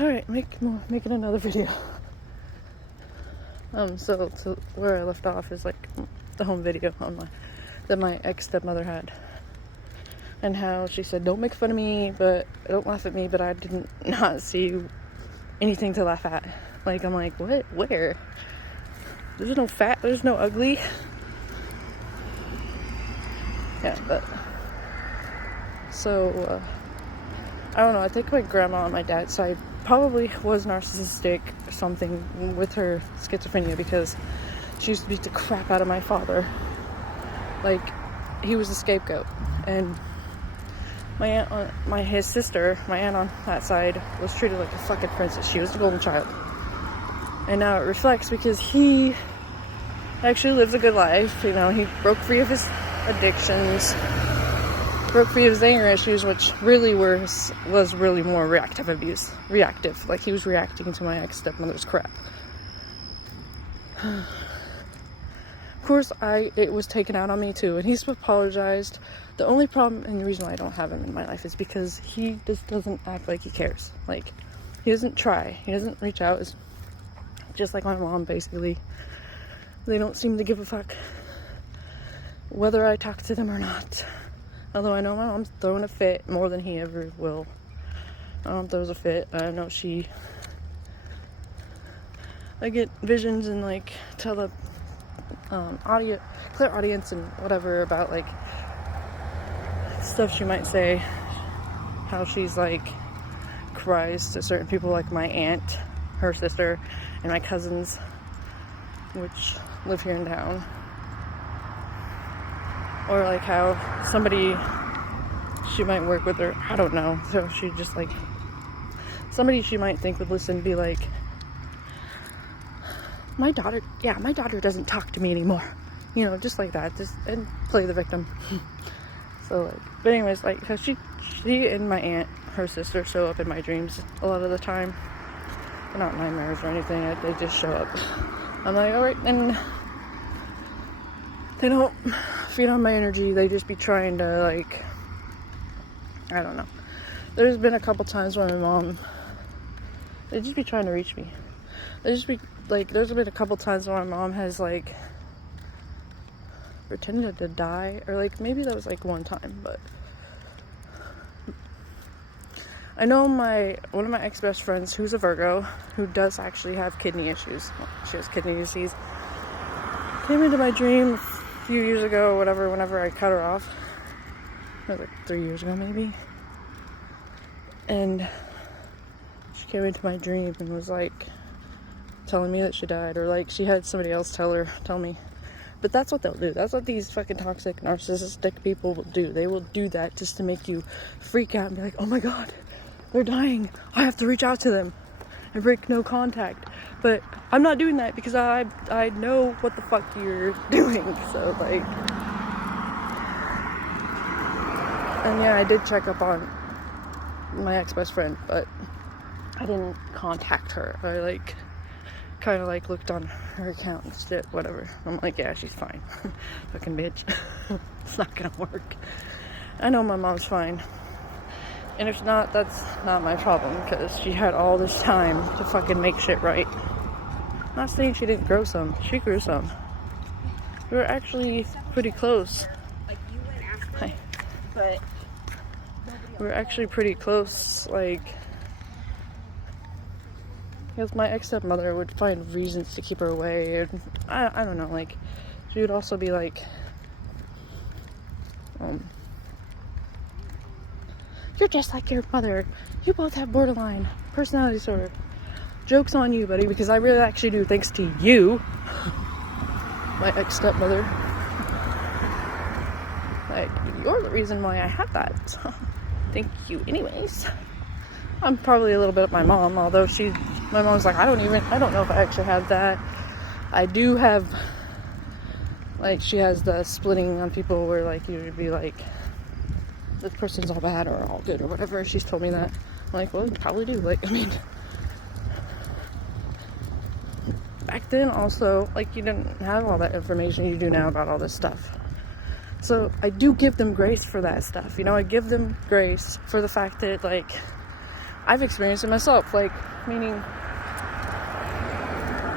Alright, making another video. So where I left off is like the home video that my ex-stepmother had. And how she said, don't make fun of me, but don't laugh at me, but I didn't not see anything to laugh at. Like, I'm like, what? Where? There's no fat, there's no ugly. Yeah, but so I don't know, I think my grandma on my dad's side probably was narcissistic or something with her schizophrenia, because she used to beat the crap out of my father. Like, he was the scapegoat. And my aunt his sister, my aunt on that side, was treated like a fucking princess. She was the golden child. And now it reflects, because he actually lives a good life. You know, he broke free of his addictions, broke free of his anger issues, which really was really more reactive abuse. Reactive. Like, he was reacting to my ex-stepmother's crap. Of course, it was taken out on me too, and he's apologized. The only problem, and the reason why I don't have him in my life, is because he just doesn't act like he cares. Like, he doesn't try. He doesn't reach out. It's just like my mom, basically. They don't seem to give a fuck whether I talk to them or not. Although I know my mom's throwing a fit more than he ever will. My mom throws a fit. I know I get visions and like tell the clear audience and whatever about like stuff she might say, how she's like cries to certain people, like my aunt, her sister, and my cousins, which live here in town. Or like how somebody she might work with, or I don't know, so she just like somebody she might think would listen be like, my daughter doesn't talk to me anymore, you know, just like that, just, and play the victim. So like, but anyways, like, cause she and my aunt, her sister, show up in my dreams a lot of the time. They're not nightmares or anything, they just show up. I'm like, alright, and they don't feed on my energy, they just be trying to, like, I don't know. There's been a couple times when my mom, they just be trying to reach me. They just be, like, there's been a couple times when my mom has, like, pretended to die, or, like, maybe that was, like, one time, but I know one of my ex-best friends, who's a Virgo, who does actually have kidney issues. She has kidney disease. Came into my dream a few years ago, or whatever, whenever I cut her off. It was like 3 years ago, maybe. And she came into my dream and was like telling me that she died, or like she had somebody else tell me. But that's what they'll do. That's what these fucking toxic, narcissistic people will do. They will do that just to make you freak out and be like, oh my god, they're dying. I have to reach out to them and break no contact. But I'm not doing that because I know what the fuck you're doing. So like, and yeah, I did check up on my ex-best friend, but I didn't contact her. I like kind of like looked on her account and shit, whatever. I'm like, yeah, she's fine. Fucking bitch. It's not gonna work. I know my mom's fine. And if not, that's not my problem, because she had all this time to fucking make shit right. I'm not saying she didn't grow some. She grew some. We were actually pretty close. Hi. But we were actually pretty close, like, because my ex-stepmother would find reasons to keep her away, and I don't know, like, she would also be like, you're just like your mother, you both have borderline personality disorder. Joke's on you, buddy, because I really actually do, thanks to you, my ex-stepmother. Like, you're the reason why I have that. Thank you anyways. I'm probably a little bit of my mom, although my mom's like, I don't know if I actually have that. I do have, like, she has the splitting on people where, like, you would be like, this person's all bad or all good or whatever. She's told me that. I'm like, well, you probably do. Like, I mean, back then also, like, you didn't have all that information you do now about all this stuff. So I do give them grace for that stuff. You know, I give them grace for the fact that, like, I've experienced it myself, like, meaning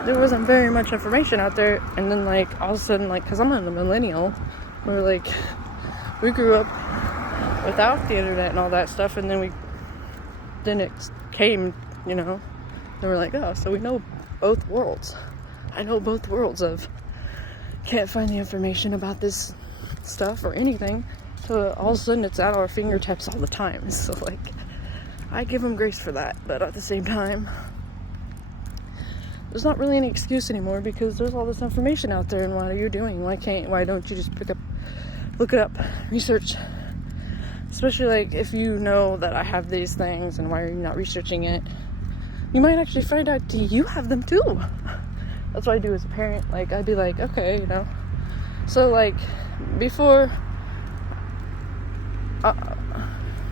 there wasn't very much information out there, and then, like, all of a sudden, like, because I'm a millennial, where, like, we grew up without the internet and all that stuff, and then it came, you know, and we're like, oh, so we know both worlds. I know both worlds of can't find the information about this stuff or anything, so all of a sudden it's at our fingertips all the time. So, like, I give them grace for that, but at the same time, there's not really any excuse anymore because there's all this information out there, and what are you doing? Why don't you just look it up, research? Especially, like, if you know that I have these things, and why are you not researching it? You might actually find out you have them too. That's what I do as a parent. Like, I'd be like, okay, you know. So, like, before,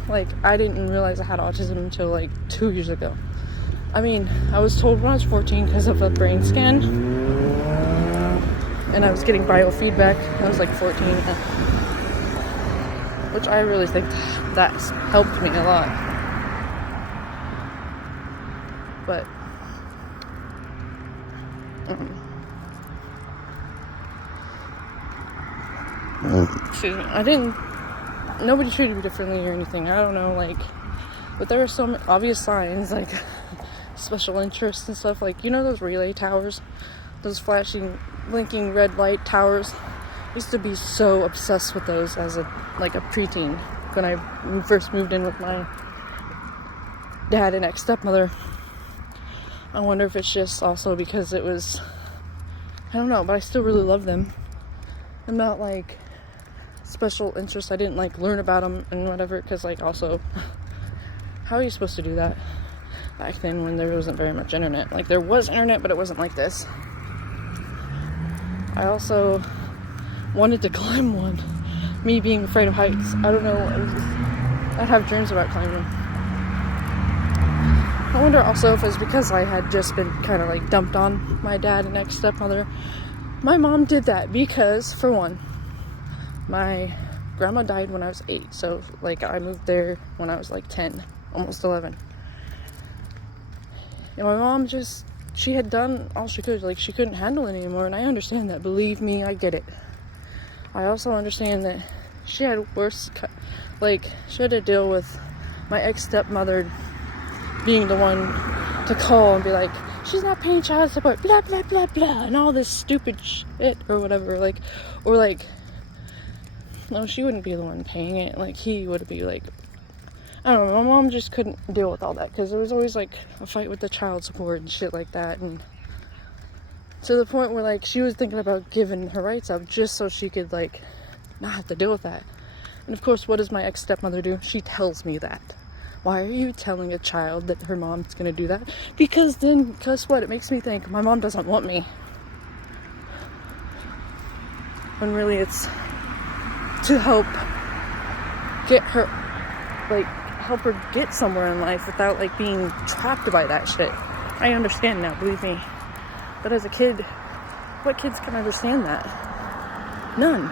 like, I didn't realize I had autism until, like, 2 years ago. I mean, I was told when I was 14 because of a brain scan, and I was getting biofeedback. I was, like, 14, which I really think that's helped me a lot. But, excuse me, nobody treated me differently or anything. I don't know, like, but there were some obvious signs, like special interests and stuff, like, you know those relay towers, those flashing, blinking red light towers? I used to be so obsessed with those as a preteen when I first moved in with my dad and ex-stepmother. I wonder if it's just also because it was, I don't know, but I still really love them. I'm not, like, special interest. I didn't, like, learn about them and whatever, because, like, also, how are you supposed to do that back then when there wasn't very much internet? Like, there was internet, but it wasn't like this. I also wanted to climb one. Me being afraid of heights. I don't know. I have dreams about climbing. I wonder also if it's because I had just been kind of, like, dumped on my dad and ex-stepmother. My mom did that because, for one, my grandma died when I was 8. So, like, I moved there when I was, like, 10, almost 11. And my mom she had done all she could. Like, she couldn't handle it anymore, and I understand that. Believe me, I get it. I also understand that she had she had to deal with my ex-stepmother being the one to call and be like, she's not paying child support, blah, blah, blah, blah, and all this stupid shit, or whatever, like, or, like, no, she wouldn't be the one paying it, like, he would be, like, I don't know, my mom just couldn't deal with all that, because there was always, like, a fight with the child support and shit like that, and to the point where, like, she was thinking about giving her rights up just so she could, like, not have to deal with that. And of course, what does my ex-stepmother do? She tells me that. Why are you telling a child that her mom's gonna do that? Because then, guess what? It makes me think my mom doesn't want me. When really it's to help her get somewhere in life without, like, being trapped by that shit. I understand now, believe me. But as a kid, what kids can understand that? None.